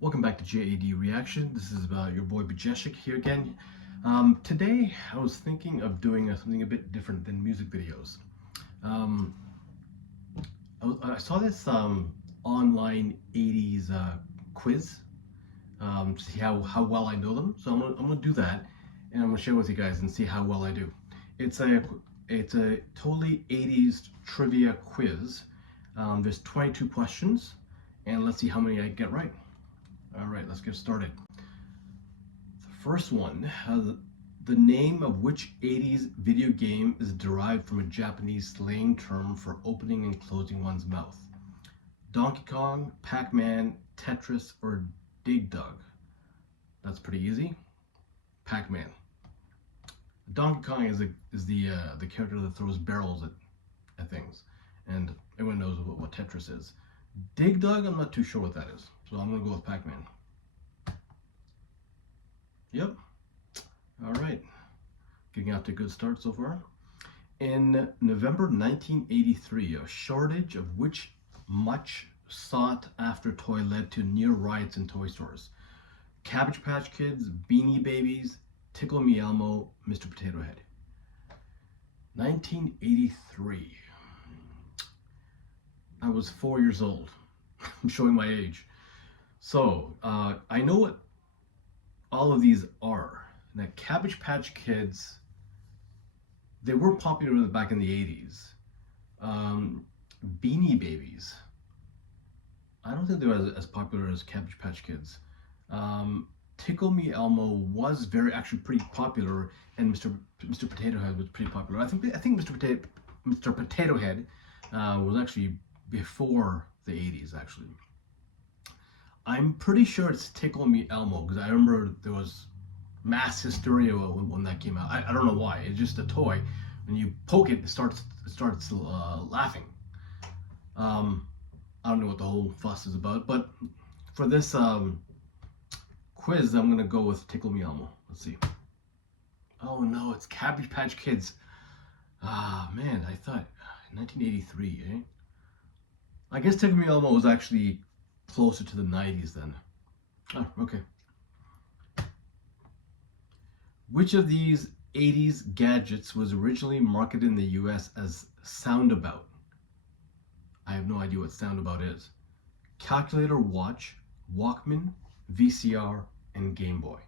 Welcome back to JAD Reaction. This is your boy Bajeshik here again. Today I was thinking of doing something a bit different than music videos. Um, I saw this online 80s quiz to see how well I know them. So I'm gonna do that, and I'm gonna share with you guys and see how well I do. It's a it's a totally 80s trivia quiz. There's 22 questions, and let's see how many I get right. All right, let's get started. The first one, the name of which 80s video game is derived from a Japanese slang term for opening and closing one's mouth? Donkey Kong, Pac-Man, Tetris, or Dig Dug? That's pretty easy. Pac-Man. Donkey Kong is the character that throws barrels at things, and everyone knows what Tetris is. Dig Dug, I'm not too sure what that is, so I'm gonna go with Pac-Man. Yep. All right. Getting out to a good start so far. In November 1983, a shortage of which much sought after toy led to near riots in toy stores? Cabbage Patch Kids, Beanie Babies, Tickle Me Elmo, Mr. Potato Head. 1983. I was 4 years old. I'm showing my age. So I know what all of these are. Now, Cabbage Patch Kids, they were popular back in the 80s. Beanie Babies, I don't think they were as popular as Cabbage Patch Kids. Tickle Me Elmo was actually pretty popular, and Mr. Potato Head was pretty popular. I think Mr. Potato Head was actually before the 80s, actually. I'm pretty sure it's Tickle Me Elmo, because I remember there was mass hysteria when that came out. I don't know why. It's just a toy. When you poke it, it starts laughing. I don't know what the whole fuss is about, but for this quiz, I'm gonna go with Tickle Me Elmo. Let's see. Oh no, it's Cabbage Patch Kids. Ah man, I thought 1983, eh? I guess Tickle Me Elmo was actually closer to the 90s then. Oh, okay. Which of these 80s gadgets was originally marketed in the US as Soundabout? I have no idea what Soundabout is. Calculator, watch, Walkman, VCR, and Game Boy.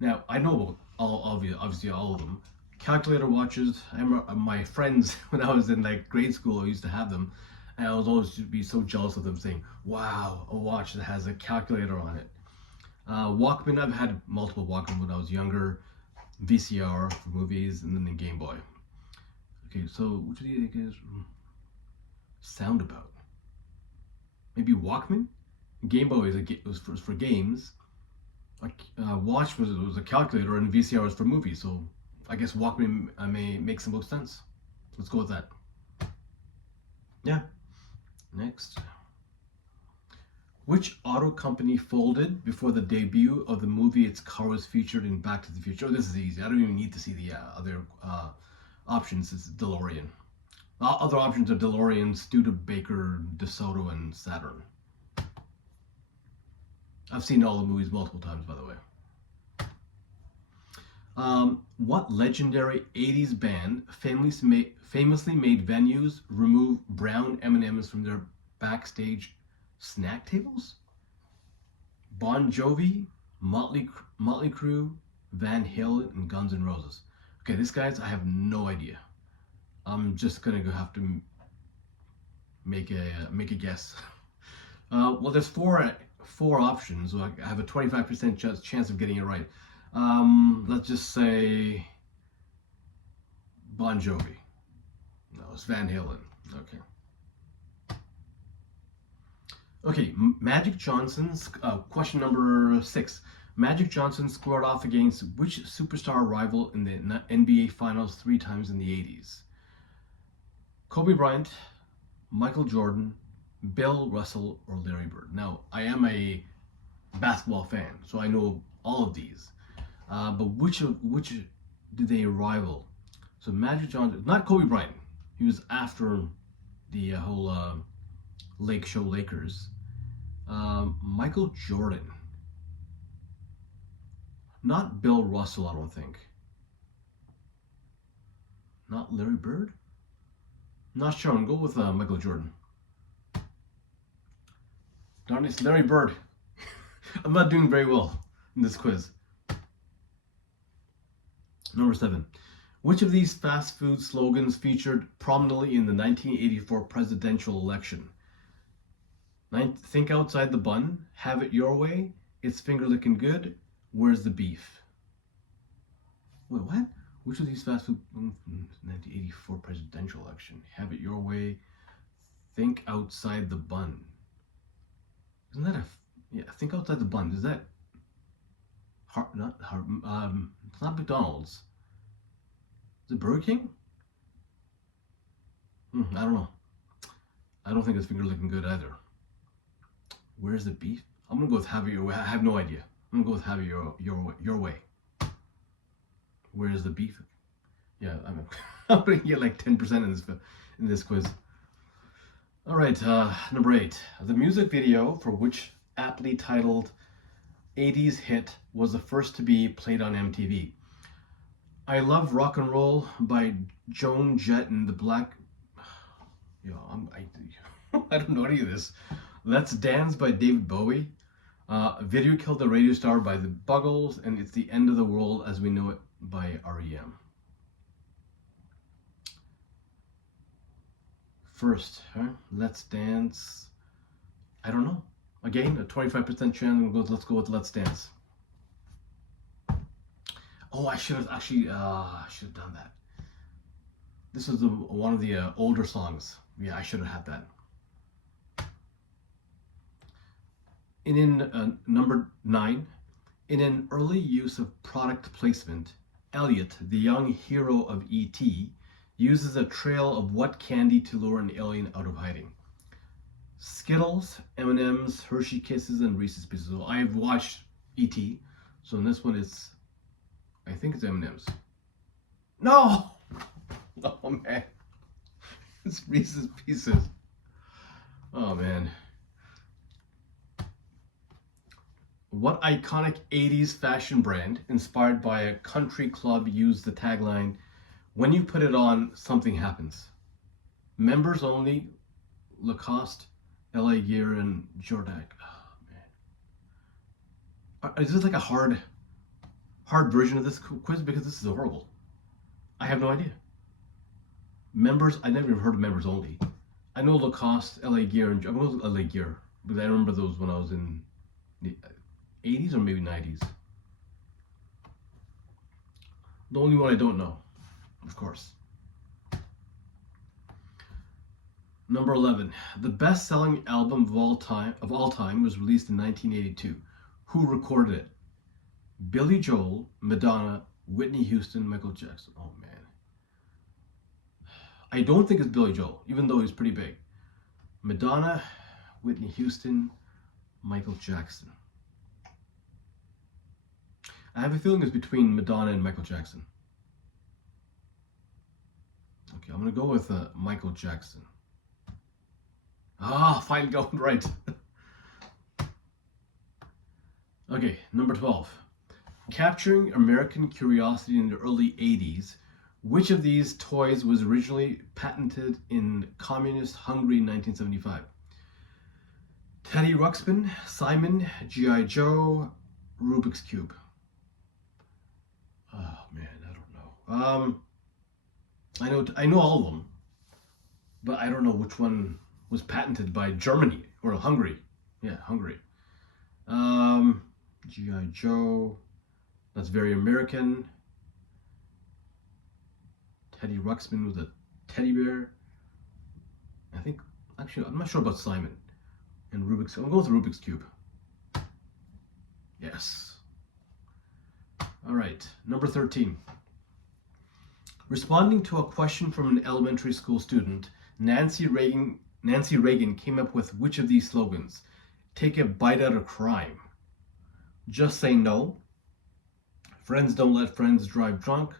Now, I know obviously all of them. Calculator watches, I remember my friends when I was in grade school, I used to have them. And I was always be so jealous of them saying, wow, a watch that has a calculator on it. Walkman, I've had multiple Walkman when I was younger. VCR for movies, and then the Game Boy. Okay, so which of these is Soundabout? Maybe Walkman? Game Boy was for games. Watch was a calculator, and VCR was for movies. So I guess Walkman may make some most sense. Let's go with that. Yeah. Next. Which auto company folded before the debut of the movie its car was featured in Back to the Future? Oh, this is easy. I don't even need to see the other options. It's DeLorean. Other options are DeLorean, Studebaker, DeSoto, and Saturn. I've seen all the movies multiple times, by the way. What legendary 80s band famously made venues remove brown M&Ms from their backstage snack tables? Bon Jovi, Motley Crue, Van Halen, and Guns N' Roses. Okay, this guys, I have no idea. I'm just gonna have to make a guess. Well, there's four options, so I have a 25% chance of getting it right. Let's just say Bon Jovi. No, it's Van Halen. Okay. Okay, Magic Johnson's question number 6. Magic Johnson squared off against which superstar rival in the NBA Finals 3 times in the 80s? Kobe Bryant, Michael Jordan, Bill Russell, or Larry Bird? Now, I am a basketball fan, so I know all of these. But which did they rival? So Magic Johnson, not Kobe Bryant. He was after the whole Lake Show Lakers. Michael Jordan. Not Bill Russell, I don't think. Not Larry Bird? Not sure. I'm going to go with Michael Jordan. Darn, it's Larry Bird. I'm not doing very well in this quiz. Number 7. Which of these fast food slogans featured prominently in the 1984 presidential election? Think outside the bun, have it your way, it's finger licking good, where's the beef? Wait, what? Which of these fast food 1984 presidential election? Have it your way, think outside the bun. Isn't that think outside the bun. Is that it's not McDonald's. Is it Burger King? I don't know. I don't think it's finger licking good either. Where's the beef? I'm gonna go with have it your way. I have no idea. I'm gonna go with have it your way. Where's the beef? Yeah, I'm gonna get like 10% in this quiz. All right, number 8. The music video for which aptly titled 80's hit was the first to be played on MTV. I Love Rock and Roll by Joan Jett and the Black... I don't know any of this. Let's Dance by David Bowie. Video Killed the Radio Star by the Buggles, and It's the End of the World as We Know It by REM. First, Let's Dance. I don't know. Again, a 25% chance. Let's go with Let's Dance. Oh, I should have actually. Should have done that. This was one of the older songs. Yeah, I should have had that. In number 9, in an early use of product placement, Elliot, the young hero of E.T., uses a trail of what candy to lure an alien out of hiding? Skittles, M&M's, Hershey Kisses, and Reese's Pieces. So I've watched E.T., so in this one I think it's M&M's. No! Oh man. It's Reese's Pieces. Oh man. What iconic 80's fashion brand inspired by a country club used the tagline, "When you put it on, something happens"? Members only, Lacoste, LA Gear, and Jordan. Oh man. Is this like a hard version of this quiz? Because this is horrible. I have no idea. Members, I never even heard of members only. I know Lacoste, LA Gear, and I'm going to LA Gear because I remember those when I was in the 80's or maybe 90's. The only one I don't know, of course. Number 11. The best-selling album of all time was released in 1982. Who recorded it? Billy Joel, Madonna, Whitney Houston, Michael Jackson. Oh man. I don't think it's Billy Joel, even though he's pretty big. Madonna, Whitney Houston, Michael Jackson. I have a feeling it's between Madonna and Michael Jackson. Okay, I'm going to go with Michael Jackson. Finally got one right. Okay, number 12. Capturing American curiosity in the early 80's, which of these toys was originally patented in communist Hungary in 1975? Teddy Ruxpin, Simon, G.I. Joe, Rubik's Cube. Oh man, I don't know. I know all of them, but I don't know which one was patented by Germany or Hungary. Yeah, Hungary. G.I. Joe. That's very American. Teddy Ruxpin was a teddy bear. I think, actually, I'm not sure about Simon. And Rubik's, I'm going with Rubik's Cube. Yes. All right, number 13. Responding to a question from an elementary school student, Nancy Reagan came up with which of these slogans? Take a bite out of crime. Just say no. Friends don't let friends drive drunk.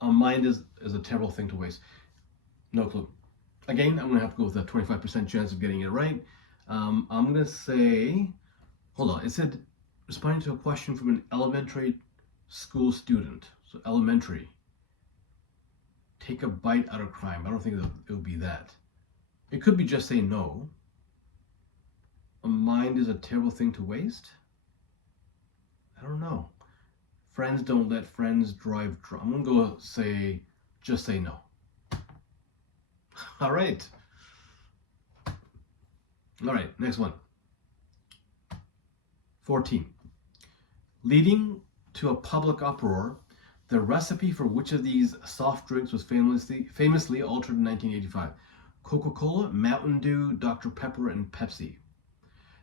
A mind is a terrible thing to waste. No clue. Again, I'm going to have to go with a 25% chance of getting it right. I'm going to say, hold on. It said, responding to a question from an elementary school student. So elementary. Take a bite out of crime. I don't think it'll be that. It could be just say no. A mind is a terrible thing to waste. I don't know. Friends don't let friends drive drunk. I'm going to go say, just say no. All right. All right, next one. 14. Leading to a public uproar, the recipe for which of these soft drinks was famously altered in 1985? Coca-Cola, Mountain Dew, Dr. Pepper, and Pepsi.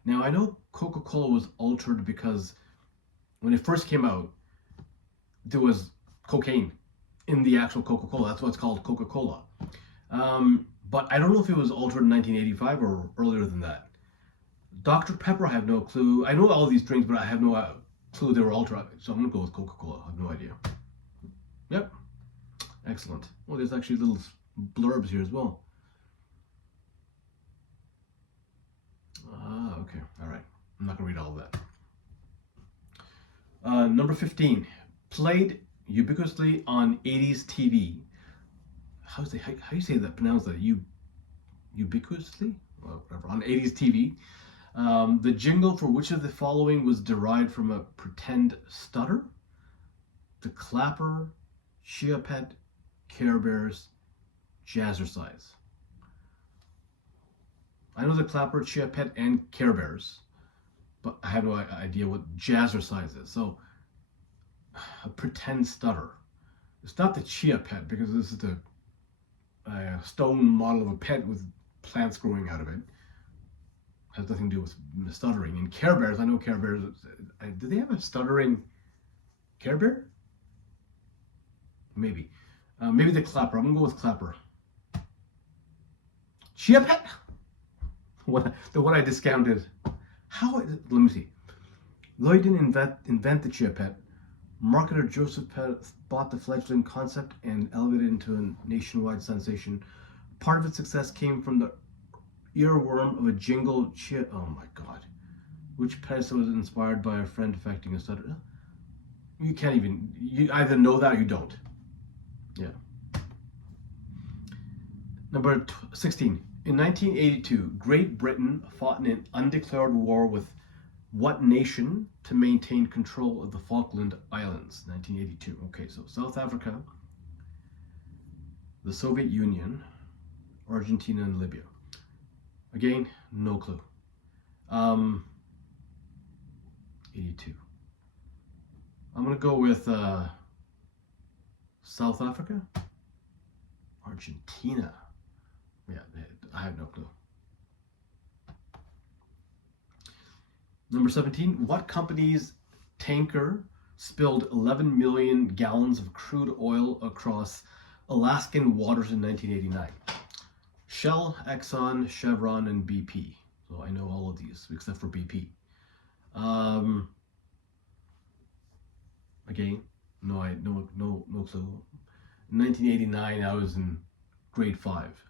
Now, I know Coca-Cola was altered because when it first came out, there was cocaine in the actual Coca-Cola. That's why it's called Coca-Cola. But I don't know if it was altered in 1985 or earlier than that. Dr. Pepper, I have no clue. I know all these drinks, but I have no clue they were altered. So I'm going to go with Coca-Cola. I have no idea. Yep. Excellent. Well, there's actually little blurbs here as well. Okay. All right. I'm not going to read all of that. Number 15. Played ubiquitously on 80's TV. How do you say that? Pronounce that? Ubiquitously? Well, whatever. On 80's TV. The jingle for which of the following was derived from a pretend stutter? The Clapper, Chia Pet, Care Bears, Jazzercise. I know the Clapper, Chia Pet, and Care Bears, but I have no idea what Jazzercise is. So, a pretend stutter. It's not the Chia Pet because this is the stone model of a pet with plants growing out of it. Has nothing to do with stuttering. And Care Bears, I know Care Bears. Do they have a stuttering Care Bear? Maybe. Maybe the Clapper. I'm gonna go with Clapper. Chia Pet? The one I discounted. Let me see. Lloyd didn't invent the Chia Pet. Marketer Joseph Pett bought the fledgling concept and elevated it into a nationwide sensation. Part of its success came from the earworm of a jingle Chia. Oh my God. Which pedestal was inspired by a friend affecting a stutter? You can't even. You either know that or you don't. Yeah. Number 16. In 1982, Great Britain fought in an undeclared war with what nation to maintain control of the Falkland Islands? 1982. Okay, so South Africa, the Soviet Union, Argentina, and Libya. Again, no clue. 82. I'm going to go with South Africa, Argentina. Yeah, I have no clue. Number 17, what company's tanker spilled 11 million gallons of crude oil across Alaskan waters in 1989? Shell, Exxon, Chevron, and BP. So I know all of these except for BP. Again, no clue. In 1989, I was in grade 5.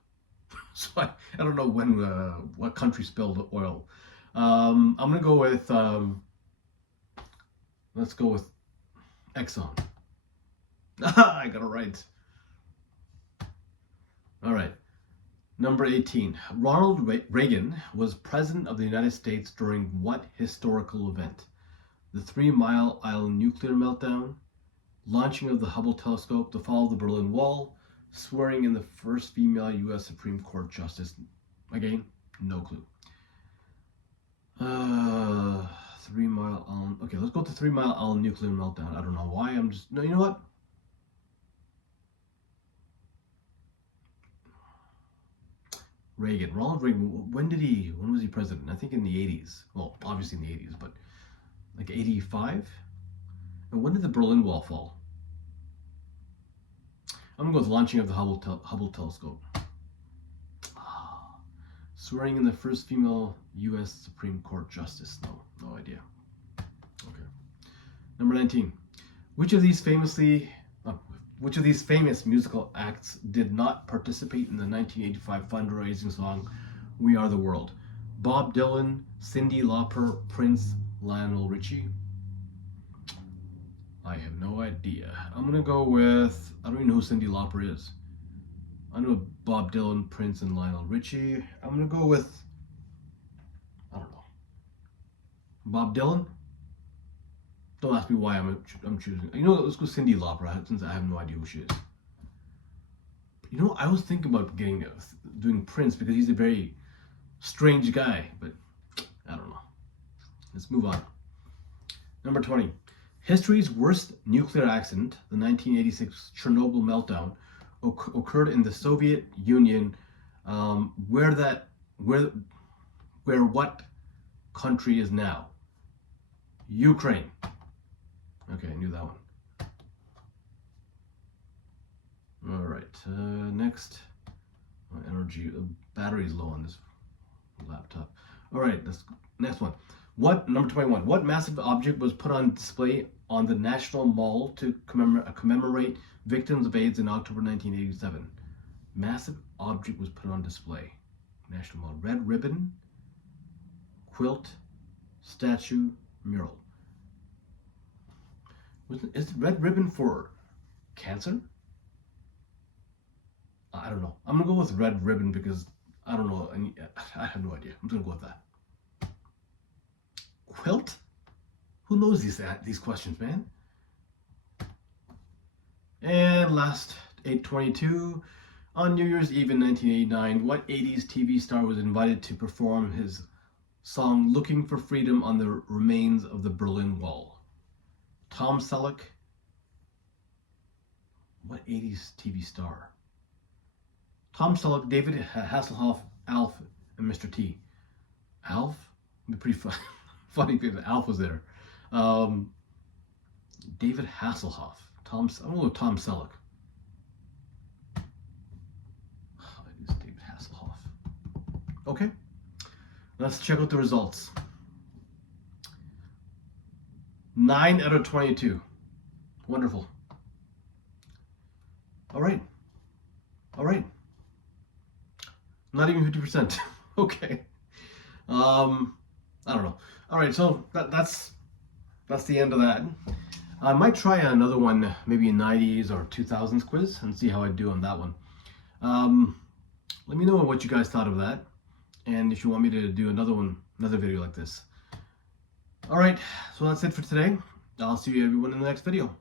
So I don't know when what country spilled oil. I'm gonna go with let's go with Exxon. I got it right. All right. Number 18. Ronald Reagan was president of the United States during what historical event? The 3 Mile Island nuclear meltdown, launching of the Hubble telescope, the fall of the Berlin Wall, swearing in the first female U.S. Supreme Court justice. Again, no clue. 3 Mile Island. Okay, let's go to 3 Mile Island nuclear meltdown. I don't know why. No, you know what? Reagan. Ronald Reagan. When was he president? I think in the 80s. Well, obviously in the 80s, but like 85? And when did the Berlin Wall fall? I'm going to go with launching of the Hubble telescope. Swearing in the first female U.S. Supreme Court justice. No idea. Okay. Number 19. Which of these famous musical acts did not participate in the 1985 fundraising song "We Are the World"? Bob Dylan, Cyndi Lauper, Prince, Lionel Richie. I have no idea. I'm gonna go with, I don't even know who Cyndi Lauper is. I know Bob Dylan, Prince, and Lionel Richie. I'm gonna go with, I don't know, Bob Dylan. Don't ask me why I'm choosing. You know, let's go Cyndi Lauper, since I have no idea who she is. You know, I was thinking about doing Prince because he's a very strange guy, but I don't know. Let's move on. Number 20. History's worst nuclear accident, the 1986 Chernobyl meltdown, occurred in the Soviet Union, where what country is now? Ukraine. Okay, I knew that one. All right, next. Energy, the battery's low on this laptop. All right, next one. Number 21. What massive object was put on display on the National Mall to commemorate victims of AIDS in October 1987? Massive object was put on display. National Mall. Red ribbon, quilt, statue, mural. Is the red ribbon for cancer? I don't know. I'm gonna go with red ribbon because I don't know. I have no idea. I'm gonna go with that. Quilt? Who knows these questions, man? And last, 822. On New Year's Eve in 1989, what 80s TV star was invited to perform his song "Looking for Freedom" on the remains of the Berlin Wall? Tom Selleck. What 80s TV star? Tom Selleck, David Hasselhoff, Alf, and Mr. T. Alf? It'd be pretty funny if Alf was there. David Hasselhoff. I'm going to go with Tom Selleck. It is David Hasselhoff. Okay. Let's check out the results. 9 out of 22. Wonderful. All right. Not even 50%. Okay. I don't know. All right, so that's the end of that. I might try another one, maybe a 90s or 2000s quiz, and see how I do on that one. Let me know what you guys thought of that, and if you want me to do another video like this. All right, so that's it for today. I'll see you everyone in the next video.